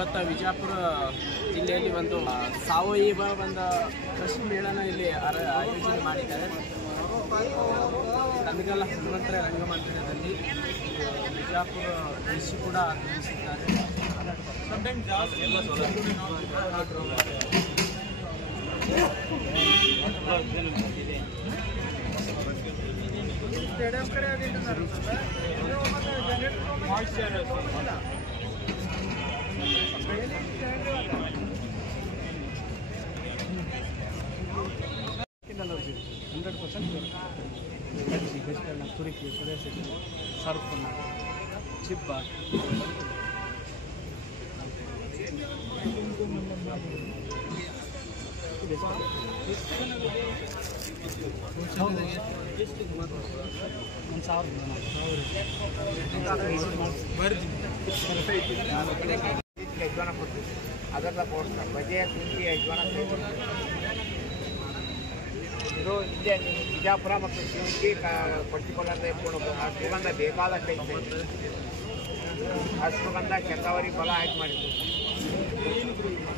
ಇವತ್ತು ವಿಜಯಪುರ ಜಿಲ್ಲೆಯಲ್ಲಿ ಒಂದು ಸಾವಯವ ಒಂದು ಕೃಷಿ ಮೇಳನ ಇಲ್ಲಿ ಆಯೋಜನೆ ಮಾಡಿದ್ದಾರೆ. ಕಂದಗಲ್ ಹನುಮಂತರ ರಂಗಮಂದಿರದಲ್ಲಿ ವಿಜಯಪುರ ಕೃಷಿ ಕೂಡ ಆಗಮಿಸಿದ್ದಾರೆ. ತುರಿಕಿ ಸುರೇಶ್ ಸರ್ಪಣ್ಣ ಚಿಬ್ಬ ಯಜಮಾನ ಕೊಡ್ತೀವಿ. ಅದೆಲ್ಲ ಕೊಡ್ತಾರೆ ಬಜೆ ತುಂಟಿ ಯಜಮಾನ ಇದು ಇಲ್ಲೇ ಬಿಜಾಪುರ ಮತ್ತು ಶಿವಗಿ ಪರ್ಟಿಕ್ಯುಲರ್ ಸುಗಂಧ ಬೇಕಾದಷ್ಟು ಐತೆ. ಸುಗಂಧ ಶತಾವರಿ ಫಲ ಹಾಕಿ ಮಾಡಿದ್ದು.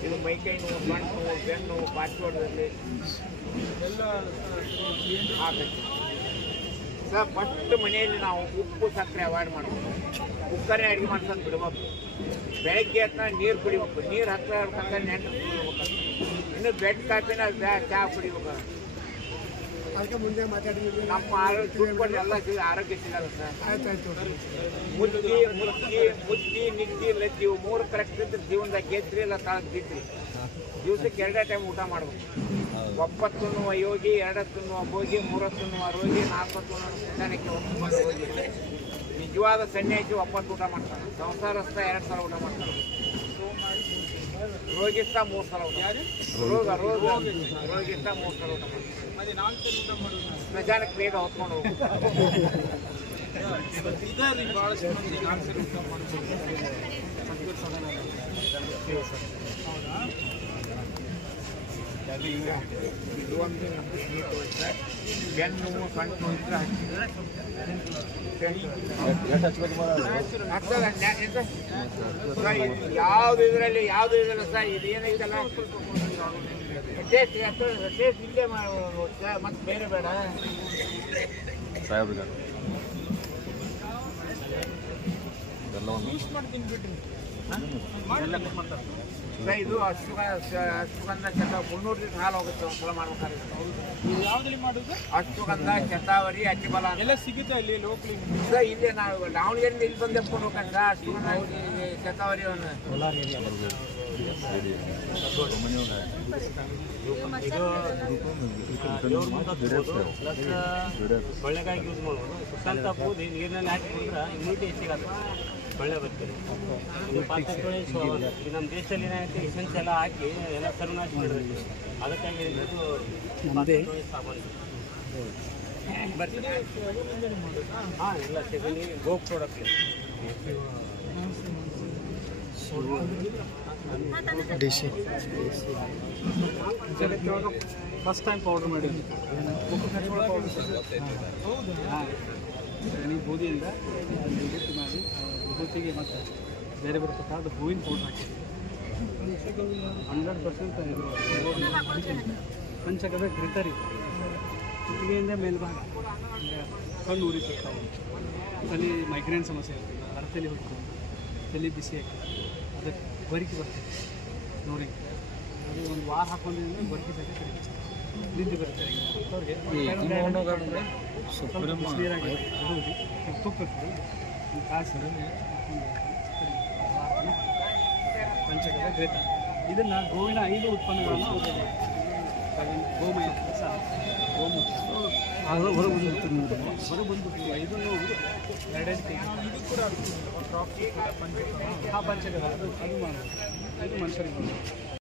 ಇದು ಮೈಕೈ ನೋವು, ಸಣ್ಣ ನೋವು, ಬೆನ್ನು ನೋವು, ಪಾಚಿವಾಡದಲ್ಲಿ ಹಾಕೈತಿ. ಸರ್ ಫಸ್ಟ್ ಮನೆಯಲ್ಲಿ ನಾವು ಉಪ್ಪು ಸಕ್ಕರೆ ಅವಾಯ್ಡ್ ಮಾಡಬೇಕು. ಕುಕ್ಕರೇ ಅಡುಗೆ ಮಾಡ್ಸೋದು ಬಿಡ್ಬೇಕು. ಬೆಳಗ್ಗೆ ಹೊತ್ತಿನ ನೀರು ಕುಡಿಬೇಕು. ನೀರು ಹತ್ತಿರ ನೆಂಟು ಕುಡಿಬೇಕು. ಇನ್ನು ಬೆಡ್ ಕಾಫಿನ ಚಹಾ ಕುಡಿಬೇಕು. ಅದಕ್ಕೆ ಮುಂದೆ ಮಾತಾಡಿದ್ವಿ. ನಮ್ಮ ಆರೋಗ್ಯ ಎಲ್ಲ ಆರೋಗ್ಯ ಸಿಗಲ್ಲ ಸರ್. ಆಯ್ತಾಯ್ತು. ಮುದ್ದಿ ನಿದ್ದಿ ಲಜ್ಜಿ ಇವು ಮೂರು ಕರೆಕ್ಟ್ ಇದ್ರೆ ಜೀವನದಾಗ ಗೆದ್ರಿ ಇಲ್ಲ ತಾಳಕ್ಕೆ ಬಿದ್ರಿ. ದಿವ್ಸಕ್ಕೆ 2 ಟೈಮ್ ಊಟ ಮಾಡ್ಬೇಕು. 9 ತಿನ್ನುವ ಯೋಗಿ, 2 ತಿನ್ನುವ ಭೋಗಿ, 3 ತಿನ್ನುವ ರೋಗಿ, 4 ತಿನ್ನುವ ಸಂತಾನಕ್ಕೆ 9 ಹೋಗಿ. ನಿಜವಾದ ಸನ್ಯಾಸಿ 9 ಊಟ ಮಾಡ್ತಾರೆ. ಸಂಸಾರಸ್ಥ 2 ಸಲ ಊಟ ಮಾಡ್ತಾರೆ. ರೋಗಿಸ್ಥ 3 ಸಲ ಊಟ. ರೋಗಿಸ್ಥ 3 ಸಲ ಊಟ ಮಾಡ್ತಾರೆ. ಸ್ಮಶಾನಕ್ಕೆ ಬೇಗ ಹೊತ್ಕೊಂಡು ಹೋಗ್ಬೇಕು. ಇದು ಒಂದು ಬೆನ್ನು ನೋವು, ಸಣ್ಣ ನೋವು ಇದ್ರೆ ಯಾವ್ದು ಇದರಲ್ಲಿ ಯಾವ್ದು ಇದಲ್ಲ ಸರ್. ಇದು ಏನೈತಲ್ಲ ಟೇಸ್ಟ್ ಇಲ್ಲೇ ಮತ್ತೆ ಬೇರೆ ಬೇಡ ಇದು ಅಶ್ವಗಂಧ ಶತ 300 ಲೀಟರ್ ಹಾಲು ಹೋಗುತ್ತೆ ಒಂದ್ಸಲ ಮಾಡ್ಬೇಕಾದ್ರೆ. ಯಾವ್ದ್ರಲ್ಲಿ ಮಾಡುದು? ಅಶ್ವಗಂಧ, ಶತಾವರಿ, ಅಕ್ಕಿಬಲ ಎಲ್ಲ ಸಿಗುತ್ತೆ ಅಲ್ಲಿ ಲೋಕಲ್. ಇಲ್ಲೇ ನಾವು ದಾವಣಗೆರೆಯಿಂದ ಇಲ್ಲಿ ಬಂದು ಎತ್ಕೊಂಡು ಹೋಗ್ಬೇಕ. ಅಶ್ವಗಂಧ, ಶತಾವರಿ ಒಳ್ಳೆಗಾಗಿ ಯೂಸ್ ಮಾಡ್ಬೋದು. ಸುತ್ತಂತ ಪೂದಿ ನೀರಿನಲ್ಲಿ ಹಾಕಿ ಕುಡಿದ್ರೆ ಇಮ್ಯುನಿಟಿ ಹೆಚ್ಚಿಗಾಗುತ್ತೆ. ಒಳ್ಳೆ ಬರ್ತೀರಿ. ನಮ್ಮ ದೇಶದಲ್ಲಿ ಏನಾಗುತ್ತೆ ಎಸೆನ್ಸ್ ಎಲ್ಲ ಹಾಕಿ ಎಲ್ಲ ಸರ್ವನಾಶ ಮಾಡಿದ್ವಿ. ಅದಕ್ಕಾಗಿ ಸಾಮಾನು ಬರ್ತೀವಿ. ಹಾಂ ಎಲ್ಲ ಸೆಗಣಿ ಗೋಪ್ ಪ್ರಾಡಕ್ಟ್ ಫಸ್ಟ್ ಟೈಮ್ ಪೌಡರ್ ಮಾಡಿದ್ವಿ. ಸಗಣಿ ಬೂದಿಯಿಂದ ವಿಭೂತಿ ಮಾಡಿ ವಿಭೂತಿಗೆ ಮತ್ತು ಬೇರೆ ಬರಬೇಕಾದ ಹೂವಿನ ಪೌಡರ್ ಹಾಕಿದ್ವಿ. 100% ಇದು ಪಂಚಗವ್ಯ ಗ್ರಿಟರಿ ಕುತ್ತಿಗೆಯಿಂದ ಮೇಲ್ಭಾಗ ಕಣ್ಣು ಉರಿತಿರ್ತಾವೆ. ತಲೆ ಮೈಗ್ರೇನ್ ಸಮಸ್ಯೆ ಇರ್ತದೆ, ಅರತಲಿ ಹೋಗ್ತದೆ, ತಲೆ ಬಿಸಿ ಆಗ್ತದೆ, ಅದಕ್ಕೆ ಬರಿಕೆ ಬರ್ತದೆ ನೋಡಿ. ಅದು ಒಂದು ವಾರ ಹಾಕೊಂಡಿದ್ರೆ ಬರಿಕೆ ಸಹಿತ ಕಡಿಮೆ ನಿದ್ದೆ ಬರುತ್ತೆ. ಅವ್ರಿಗೆ ನೀರಾಗಿ ಇಡುವುದು ತುಪ್ಪ ಇರ್ತದೆ ಕಾಸು ಪಂಚಗವ್ಯ ಗ್ರೇತ. ಇದನ್ನು ಗೋವಿನ 5 ಉತ್ಪನ್ನಗಳನ್ನು ಗೋಮಯ ಗೋಮೂತ್ರ ಹೊರಬಂದು 5 2 ಪಂಚಗವ್ಯ ಅದು ಮಾಡೋದು. ಇದು ಮನುಷ್ಯರಿಗೆ